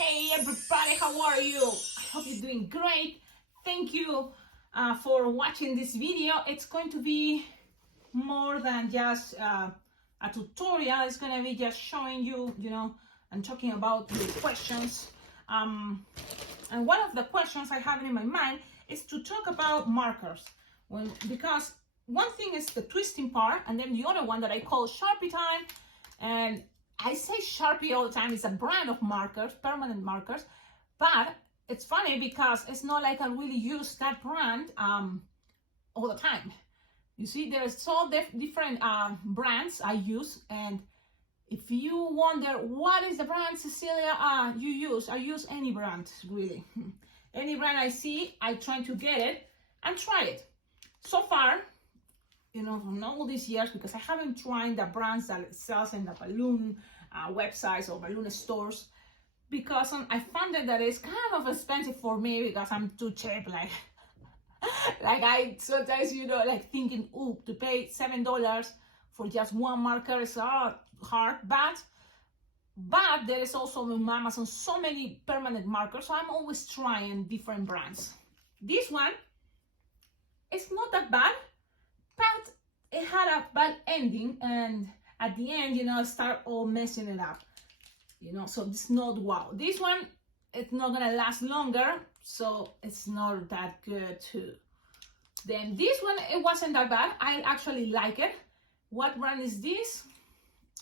Hey everybody, how are you? I hope you're doing great. Thank you for watching this video. It's going to be more than just a tutorial. It's going to be just showing you, and talking about the questions. And one of the questions I have in my mind is to talk about markers. Because one thing is the twisting part, and then the other one that I call Sharpie time. And I say Sharpie all the time. It's a brand of markers, permanent markers, but it's funny because it's not like I really use that brand all the time. You see, there's so different brands I use, and if you wonder what is the brand, Cecilia, you use, I use any brand, really. Any brand I see, I try to get it and try it. So far, from all these years, because I haven't tried the brands that it sells in the balloon websites or balloon stores, because I found that it's kind of expensive for me because I'm too cheap. Like I sometimes, thinking, to pay $7 for just one marker is hard, but there is also on Amazon so many permanent markers, so I'm always trying different brands. This one, it's not that bad, but it had a bad ending, and at the end, I start all messing it up, so it's not wow. This one, it's not gonna last longer, so it's not that good too. Then this one, it wasn't that bad. I actually like it. What brand is this?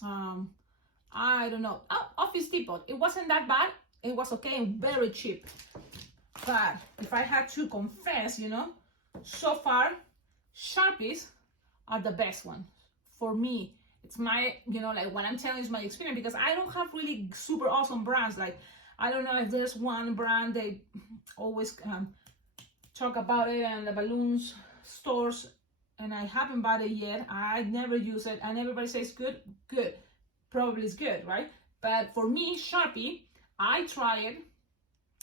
I don't know. Oh, Office Depot. It wasn't that bad. It was okay and very cheap. But if I had to confess, so far, Sharpies are the best one for me. It's my, what I'm telling you is my experience, because I don't have really super awesome brands. Like, I don't know if there's one brand they always talk about it in the balloons stores, and I haven't bought it yet. I never use it, and everybody says good. Probably it's good, right? But for me, Sharpie, I try it,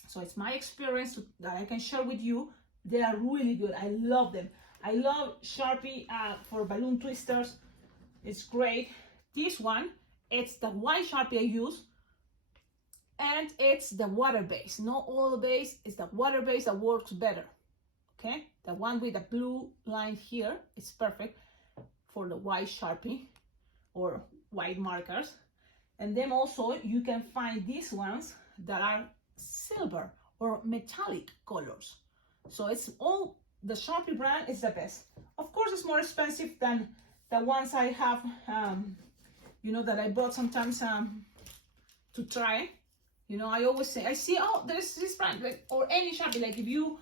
so it's my experience that I can share with you. They are really good. I love them. I love Sharpie for balloon twisters. It's great. This one, it's the white Sharpie I use, and it's the water base. Not oil base, it's the water base that works better. Okay, the one with the blue line here is perfect for the white Sharpie or white markers. And then also you can find these ones that are silver or metallic colors. So it's all, the Sharpie brand is the best. Of course, it's more expensive than the ones I have, that I bought sometimes to try. I always say, I see, there's this brand, or any Sharpie, like if you,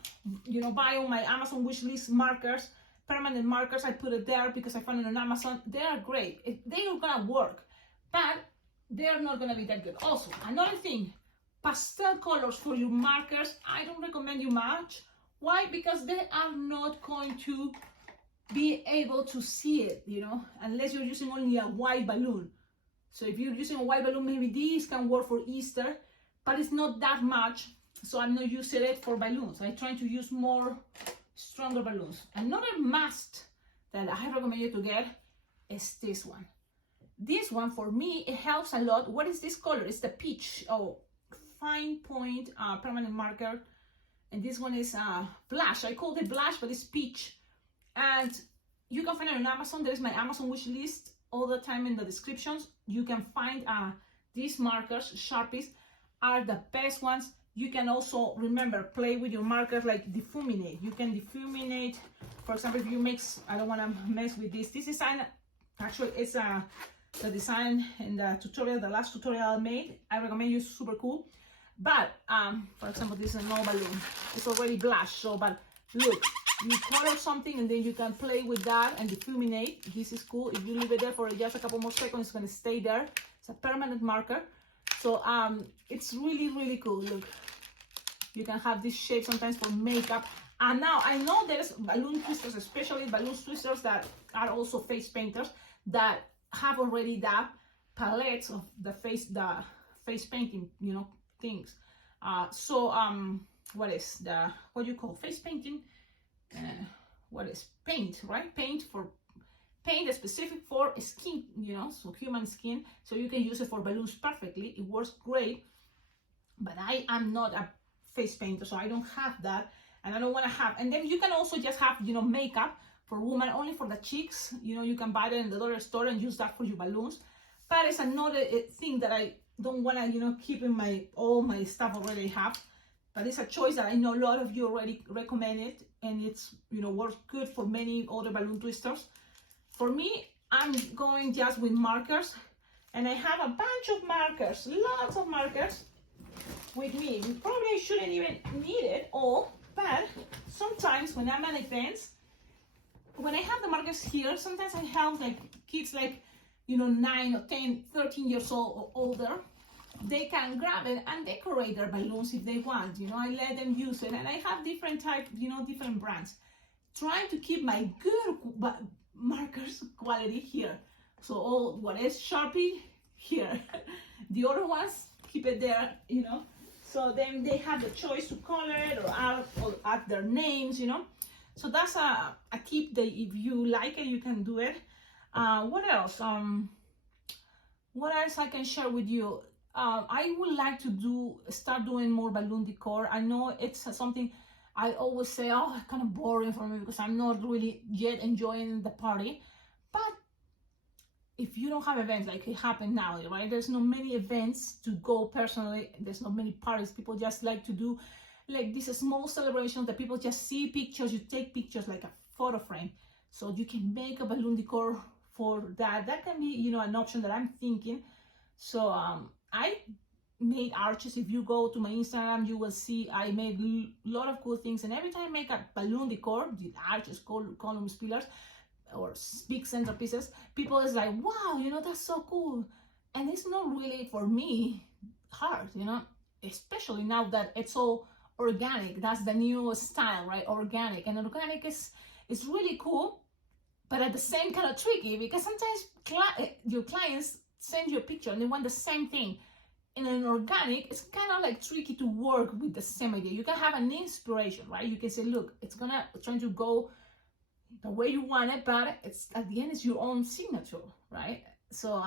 buy on my Amazon wishlist markers, permanent markers, I put it there because I found it on Amazon. They are great. They are gonna work, but they're not gonna be that good. Also, another thing, pastel colors for your markers, I don't recommend you much. Why? Because they are not going to be able to see it, unless you're using only a white balloon. So if you're using a white balloon, maybe these can work for Easter, but it's not that much. So I'm not using it for balloons. I'm trying to use more stronger balloons. Another must that I recommend you to get is this one. This one, for me, it helps a lot. What is this color? It's the peach. Fine point permanent marker. And this one is blush. I called it blush, but it's peach. And you can find it on Amazon. There's my Amazon wish list all the time in the descriptions. You can find these markers, Sharpies, are the best ones. You can also, remember, play with your markers, like difuminate. You can difuminate, for example, if you mix, I don't want to mess with this. This design, actually, it's the design in the tutorial, the last tutorial I made. I recommend you, super cool. But, for example, this is a no balloon. It's already blush, but look, you color something and then you can play with that and difuminate. This is cool. If you leave it there for just a couple more seconds, it's going to stay there. It's a permanent marker. So it's really, really cool. Look, you can have this shape sometimes for makeup. And now I know there's balloon twisters, especially balloon twisters that are also face painters, that have already the palettes of the face painting, things. What do you call face painting? What is paint, right? Paint is specific for skin, so human skin. So you can use it for balloons perfectly. It works great. but I am not a face painter, so I don't have that, and I don't want to have. And then you can also just have, you know, makeup for women, only for the cheeks. You know, you can buy it in the dollar store and use that for your balloons. But it's another thing that I don't want to, you know, keep in my all my stuff already have. But it's a choice that I know a lot of you already recommend it, and it's, you know, works good for many other balloon twisters. For me, I'm going just with markers, and I have a bunch of markers, lots of markers with me. Probably I shouldn't even need it all, but sometimes when I'm at events, when I have the markers here, sometimes I have like kids like, you know, 9 or 10, 13 years old or older. They can grab it and decorate their balloons if they want. You know, I let them use it, and I have different type, you know, different brands. Trying to keep my good markers quality here. So all what is Sharpie here, the other ones keep it there, you know. So then they have the choice to color it or add their names, you know. So that's a tip that if you like it, you can do it. What else? What else I can share with you? I would like to start doing more balloon decor. I know it's something I always say, oh, it's kind of boring for me because I'm not really yet enjoying the party. But if you don't have events like it happened now, right? There's not many events to go personally. There's not many parties. People just like to do like this small celebration that people just see pictures. You take pictures like a photo frame. So you can make a balloon decor for that. That can be, you know, an option that I'm thinking. So I made arches. If you go to my Instagram, you will see I made a lot of cool things. And every time I make a balloon decor, the arches, columns, pillars, or big centerpieces, people is like, wow, you know, that's so cool. And it's not really, for me, hard, you know, especially now that it's all organic. That's the new style, right? Organic. And organic is really cool, but at the same kind of tricky, because sometimes your clients send you a picture and they want the same thing. In an organic, it's kind of like tricky to work with the same idea. You can have an inspiration, right? You can say, look, it's gonna try to go the way you want it, but it's at the end it's your own signature, right? So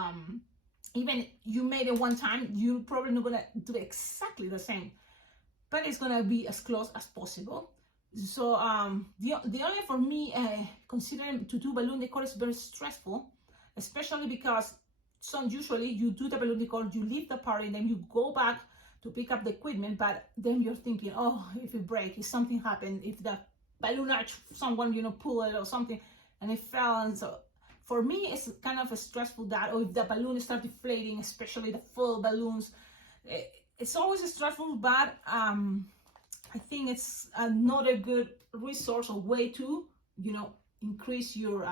even you made it one time, you're probably not gonna do exactly the same, but it's gonna be as close as possible. So the only for me, considering to do balloon decor is very stressful, especially because usually you do the balloon decor, you leave the party, then you go back to pick up the equipment, but then you're thinking, oh, if it breaks, if something happened, if the balloon arch, someone, you know, pull it or something and it fell. And so for me, it's kind of a stressful that, or if the balloon starts deflating, especially the full balloons, it's always stressful, but I think it's another good resource or way to, you know, increase your,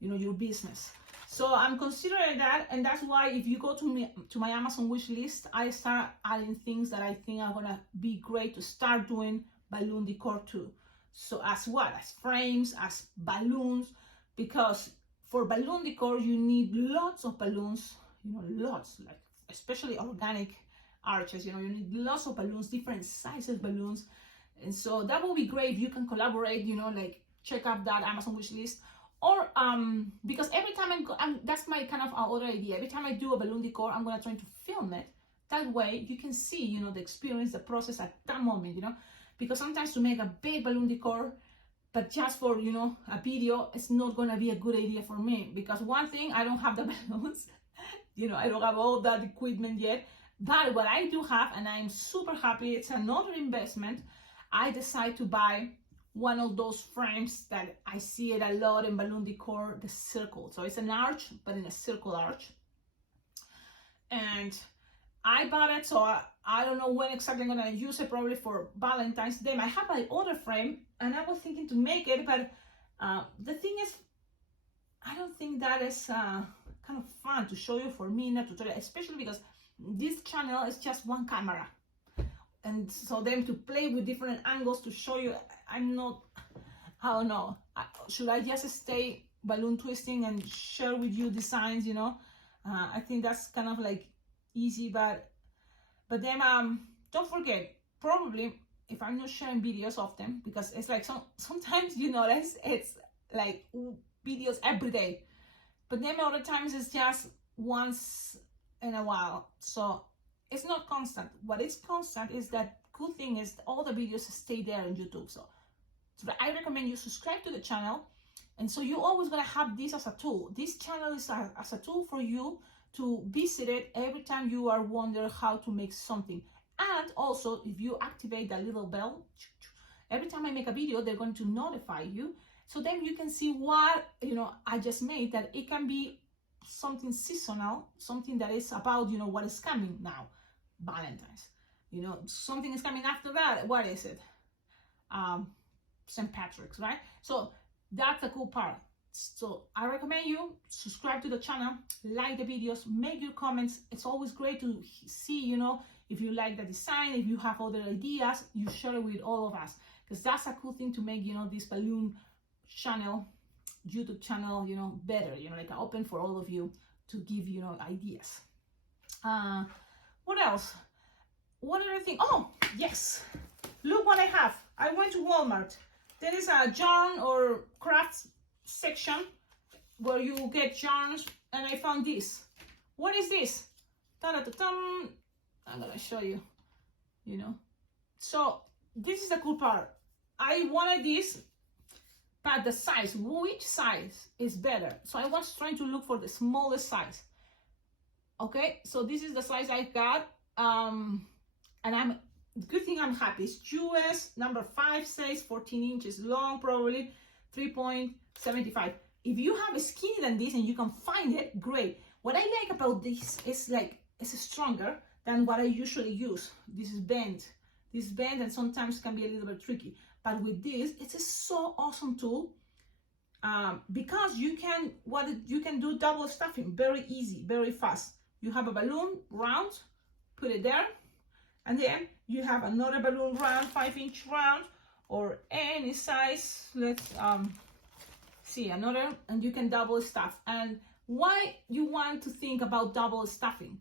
you know, your business. So I'm considering that, and that's why if you go to my Amazon wish list, I start adding things that I think are gonna be great to start doing balloon decor too. So as what? As frames, as balloons, because for balloon decor you need lots of balloons, you know, lots, like especially organic arches, you know, you need lots of balloons, different sizes balloons. And so that will be great if you can collaborate, you know, like check out that Amazon wish list. Or because every time that's my kind of other idea. Every time I do a balloon decor, I'm gonna try to film it. That way you can see, you know, the experience, the process at that moment, you know. Because sometimes to make a big balloon decor, but just for, you know, a video, it's not gonna be a good idea for me. Because one thing, I don't have the balloons, you know, I don't have all that equipment yet. But what I do have, and I'm super happy, it's another investment. I decided to buy one of those frames that I see it a lot in balloon decor, the circle. So it's an arch, but in a circle arch. And I bought it, so I don't know when exactly I'm gonna use it, probably for Valentine's Day. I have my other frame, and I was thinking to make it, but the thing is, I don't think that is kind of fun to show you for me in a tutorial, especially because this channel is just one camera. And so then to play with different angles to show you, I'm not, I don't know, should I just stay balloon twisting and share with you designs, you know? I think that's kind of like easy, but then don't forget, probably if I'm not sharing videos of them, because it's like sometimes you notice it's like videos every day, but then other times it's just once in a while. So it's not constant. What is constant is that good thing is all the videos stay there on YouTube. So I recommend you subscribe to the channel, and so you're always gonna have this as a tool. This channel is as a tool for you to visit it every time you are wondering how to make something. And also, if you activate that little bell, every time I make a video, they're going to notify you. So then you can see what, I just made, that it can be something seasonal, something that is about, what is coming now. Valentine's, something is coming after that. What is it? St. Patrick's, right? So that's the cool part. So I recommend you subscribe to the channel, like the videos, make your comments. It's always great to see, if you like the design, if you have other ideas, you share it with all of us, because that's a cool thing to make, this balloon channel, YouTube channel, better, like open for all of you to give, ideas. What else? One other thing. Oh, yes. Look what I have. I went to Walmart. There is a yarn or crafts section where you get yarns, and I found this. What is this? Ta-da-ta-tum. I'm gonna show you, So this is the cool part. I wanted this, but the size, which size is better? So I was trying to look for the smallest size. Okay, so this is the size I got, and good thing I'm happy. It's US number 5 size, 14 inches long, probably 3.75. If you have a skinny than this and you can find it, great. What I like about this is it's stronger than what I usually use. This is bent. This bend, and sometimes can be a little bit tricky. But with this, it's a so awesome tool, because you can do double stuffing very easy, very fast. You have a balloon round, put it there, and then you have another balloon round, 5-inch round, or any size. Let's see another, and you can double stuff. And why you want to think about double stuffing?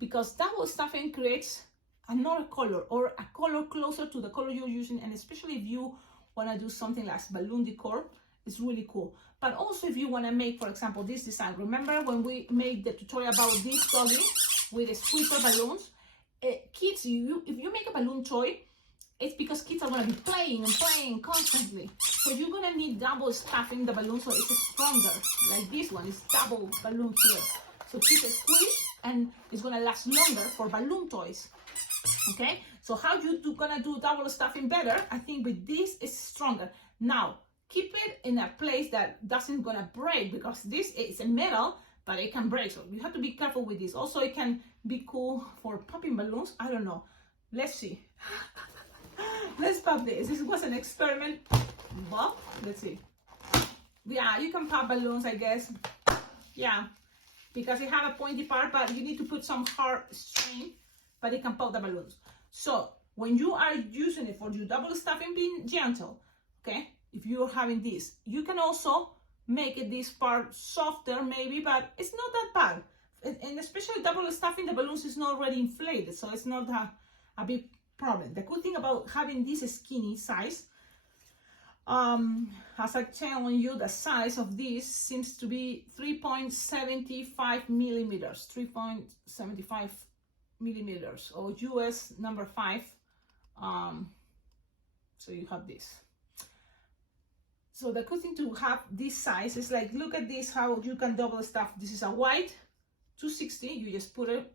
Because double stuffing creates another color, or a color closer to the color you're using, and especially if you want to do something like balloon decor, it's really cool. But also if you want to make, for example, this design. Remember when we made the tutorial about this doggy with the squeezer balloons? Kids, if you make a balloon toy, it's because kids are going to be playing and playing constantly. So you're going to need double stuffing the balloon so it's stronger. Like this one is double balloon here. So keep it squished, and it's going to last longer for balloon toys. Okay, so how you gonna do double stuffing better? I think with this is stronger. Now keep it in a place that doesn't gonna break, because this is a metal, but it can break, so you have to be careful with this. Also, it can be cool for popping balloons. I don't know, let's see. Let's pop this. This was an experiment. Well, let's see. Yeah, you can pop balloons, I guess. Yeah, because it have a pointy part, but you need to put some hard string, but it can pop the balloons. So when you are using it for your double stuffing, be gentle, okay? If you're having this, you can also make it this part softer maybe, but it's not that bad. And especially double stuffing, the balloons is not already inflated, so it's not a big problem. The good thing about having this skinny size, as I'm telling you, the size of this seems to be 3.75 millimeters, 3.75 millimeters, or US number 5. So you have this. So the good thing to have this size is like, look at this, how you can double stuff. This is a white 260. You just put it,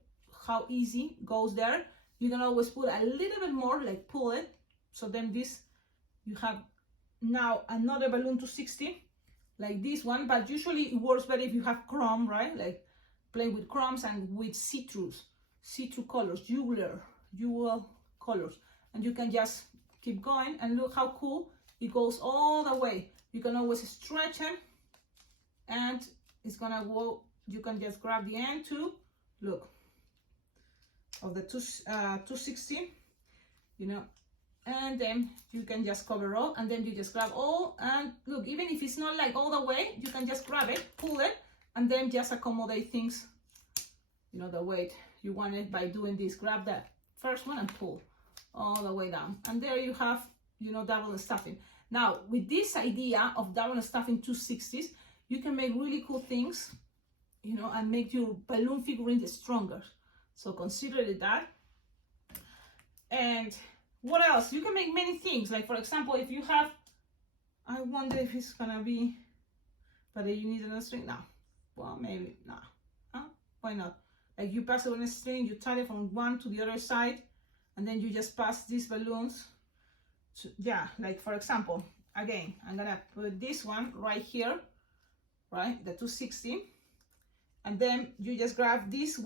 how easy goes there. You can always put a little bit more, like pull it. So then this, you have now another balloon 260, like this one. But usually it works better if you have chrome, right? Like play with chromes and with see-through colors, jewel colors, and you can just keep going, and look how cool it goes all the way. You can always stretch it, and it's gonna go. You can just grab the end too. Look, of the 260, and then you can just cover all, and then you just grab all, and look, even if it's not like all the way, you can just grab it, pull it, and then just accommodate things, the weight you want it by doing this. Grab that first one and pull all the way down, and there you have, double stuffing. Now with this idea of double stuffing 260s, you can make really cool things, and make your balloon figurine stronger. So consider it that. And what else? You can make many things. Like for example, if you have, I wonder if it's gonna be, but you need another string. No, well maybe no. Huh? Why not? Like you pass it on a string, you tie it from one to the other side, and then you just pass these balloons. Yeah, like for example, again, I'm gonna put this one right here, right, the 260, and then you just grab these.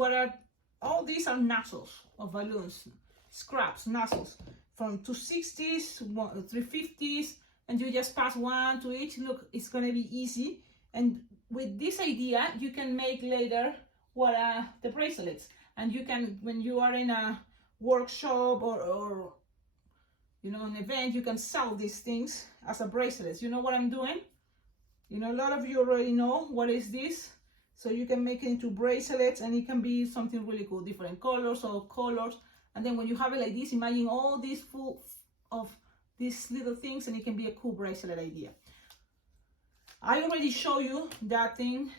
All these are nozzles of balloons, scraps, nozzles from 260s, 350s, and you just pass one to each. Look, it's gonna be easy. And with this idea, you can make later the bracelets, and you can, when you are in a workshop or you know, an event, you can sell these things as a bracelets. You know what I'm doing? You know, a lot of you already know what is this. So you can make it into bracelets, and it can be something really cool, different colors or colors. And then when you have it like this, imagine all this full of these little things, and it can be a cool bracelet idea. I already show you that thing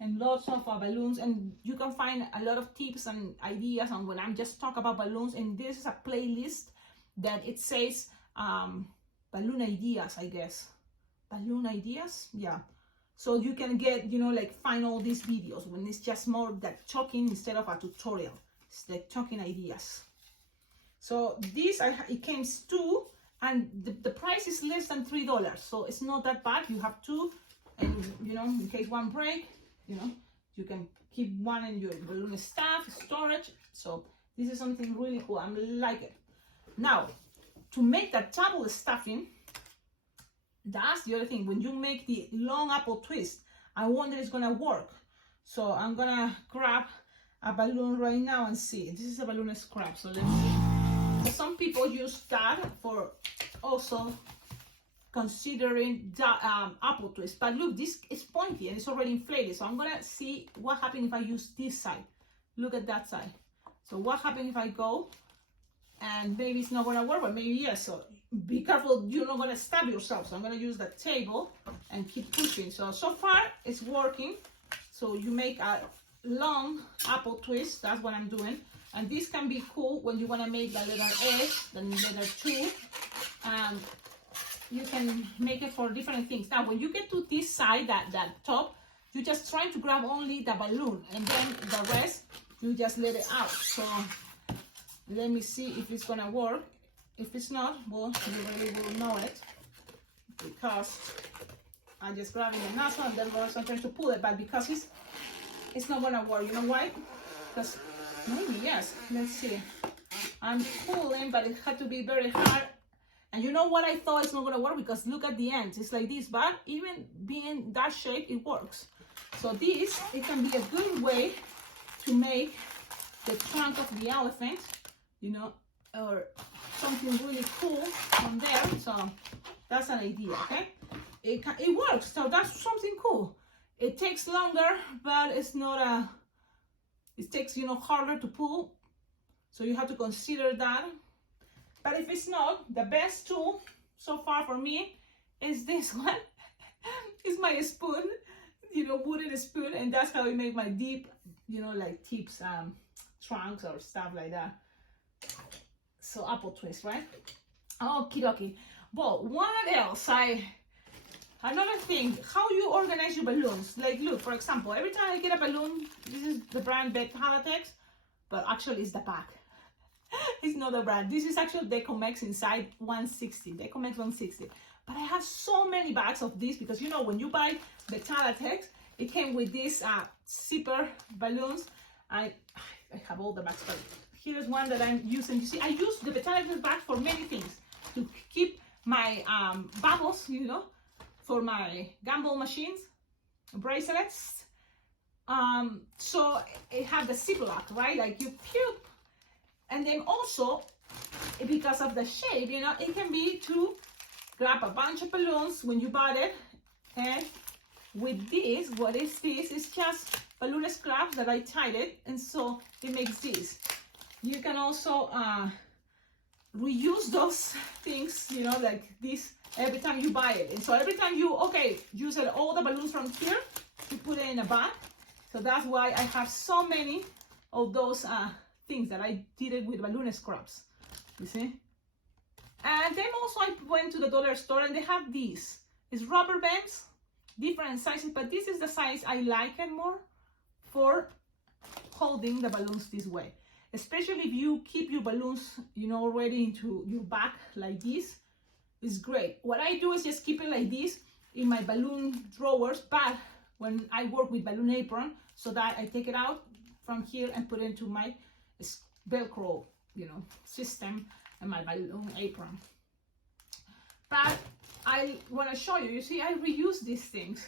and lots of balloons, and you can find a lot of tips and ideas on when I'm just talk about balloons. And this is a playlist that it says balloon ideas, I guess. Balloon ideas, yeah. So you can get, you know, like find all these videos when it's just more that talking instead of a tutorial. It's like talking ideas. So this, it came two, and the price is less than $3. So it's not that bad. You have two, and you know, in case one break, you know, you can keep one in your balloon stuff, storage. So this is something really cool. I like it. Now, to make that double stuffing, that's the other thing. When you make the long apple twist, I wonder it's gonna work. So I'm gonna grab a balloon right now and see. This is a balloon scrap, so let's see. So some people use that for also considering the apple twist. But look, this is pointy and it's already inflated. So I'm gonna see what happens if I use this side. Look at that side. So what happens if I go, and maybe it's not gonna work, but maybe yes. So be careful, you're not gonna stab yourself. So I'm gonna use the table and keep pushing. So far it's working. So you make a long apple twist. That's what I'm doing. And this can be cool when you wanna make the letter S, the letter 2. You can make it for different things. Now, when you get to this side, that top, you just try to grab only the balloon, and then the rest, you just let it out. So let me see if it's gonna work. If it's not, well, you really will know it, because I just grab it in the nozzle and then I'm trying to pull it, but because it's not gonna work. You know why? Because maybe yes. Let's see. I'm pulling, but it had to be very hard. And you know what I thought it's not gonna work, because look at the end. It's like this, but even being that shape, it works. So this, it can be a good way to make the trunk of the elephant, you know, or something really cool from there. So that's an idea, okay? It works, so that's something cool. It takes longer, but it's not it takes, you know, harder to pull. So you have to consider that. But if it's not, the best tool so far for me is this one. It's my spoon, you know, wooden spoon, and that's how I make my deep, you know, like tips, trunks or stuff like that. So apple twist, right? Okie dokie. Well, what else? Another thing, how you organize your balloons. Like, look, for example, every time I get a balloon, this is the brand Betalatex, but actually it's the pack. It's not a brand. This is actually Decomex inside 160, Decomex 160. But I have so many bags of this, because you know, when you buy the Betalatex, it came with these zipper balloons. I have all the bags, but here's one that I'm using. You see, I use the Betalatex bag for many things. To keep my bubbles, you know, for my gamble machines, bracelets. So it has the ziplock, right? Like you puke. And then also, because of the shape, you know, it can be to grab a bunch of balloons when you bought it. And with this, what is this? It's just balloon scraps that I tied it, and so it makes this. You can also reuse those things, you know, like this, every time you buy it. And so every time you, use all the balloons from here, you put it in a bag. So that's why I have so many of those things that I did it with balloon scraps, you see. And then also I went to the dollar store and they have these. It's rubber bands, different sizes, but this is the size I like it more for holding the balloons this way. Especially if you keep your balloons, you know, already into your bag like this, it's great. What I do is just keep it like this in my balloon drawers, but when I work with balloon apron, so that I take it out from here and put it into my Velcro, you know, system and my balloon apron. But I want to show you, you see, I reuse these things.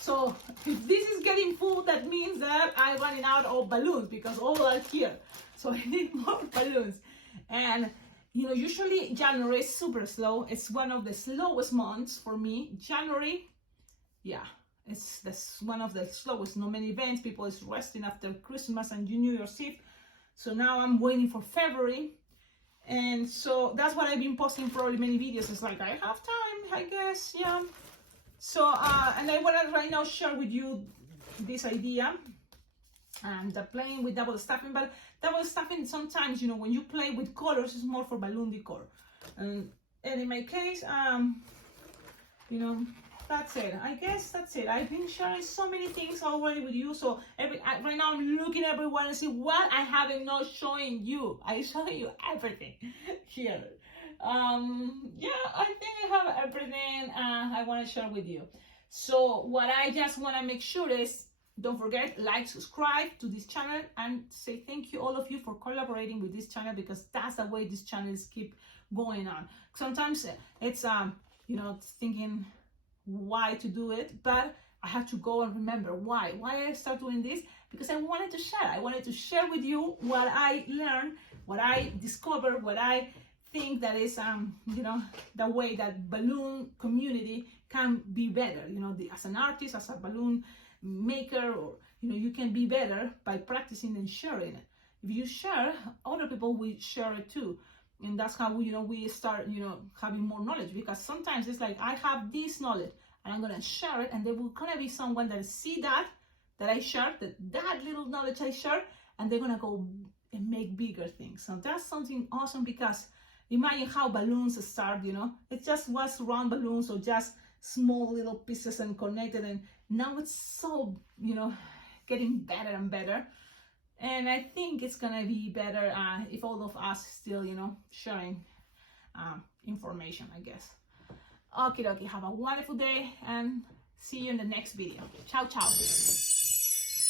So if this is getting full, that means that I'm running out of balloons because all are here. So I need more balloons. And you know, usually January is super slow. It's one of the slowest months for me. January, yeah, it's one of the slowest. No many events. People is resting after Christmas and New Year's Eve. So now I'm waiting for February. And so that's what I've been posting probably many videos. It's like, I have time, I guess, yeah. So, and I want to right now share with you this idea and playing with double stuffing. But double stuffing, sometimes, you know, when you play with colors, it's more for balloon decor. And in my case, you know, that's it. I guess that's it. I've been sharing so many things already with you. So right now I'm looking everywhere and see what I haven't not showing you. I show you everything here. Yeah, I think I have everything I want to share with you. So what I just want to make sure is, don't forget, like, subscribe to this channel, and say thank you all of you for collaborating with this channel, because that's the way these channels keep going on. Sometimes it's you know, thinking why to do it, but I have to go and remember why I start doing this, because I wanted to share. I wanted to share with you what I learned, what I discovered, what I think that is you know, the way that balloon community can be better, you know, as an artist, as a balloon maker, or you know, you can be better by practicing and sharing it. If you share, other people will share it too, and that's how we, you know, we start, you know, having more knowledge. Because sometimes it's like, I have this knowledge and I'm gonna share it, and there will gonna be someone that see that I shared, that little knowledge I shared, and they're gonna go and make bigger things. So that's something awesome, because imagine how balloons start, you know, it just was round balloons or just small little pieces and connected, and now it's so, you know, getting better and better. And I think it's gonna be better if all of us still, you know, sharing information, I guess. Okay, have a wonderful day and see you in the next video. Ciao, ciao.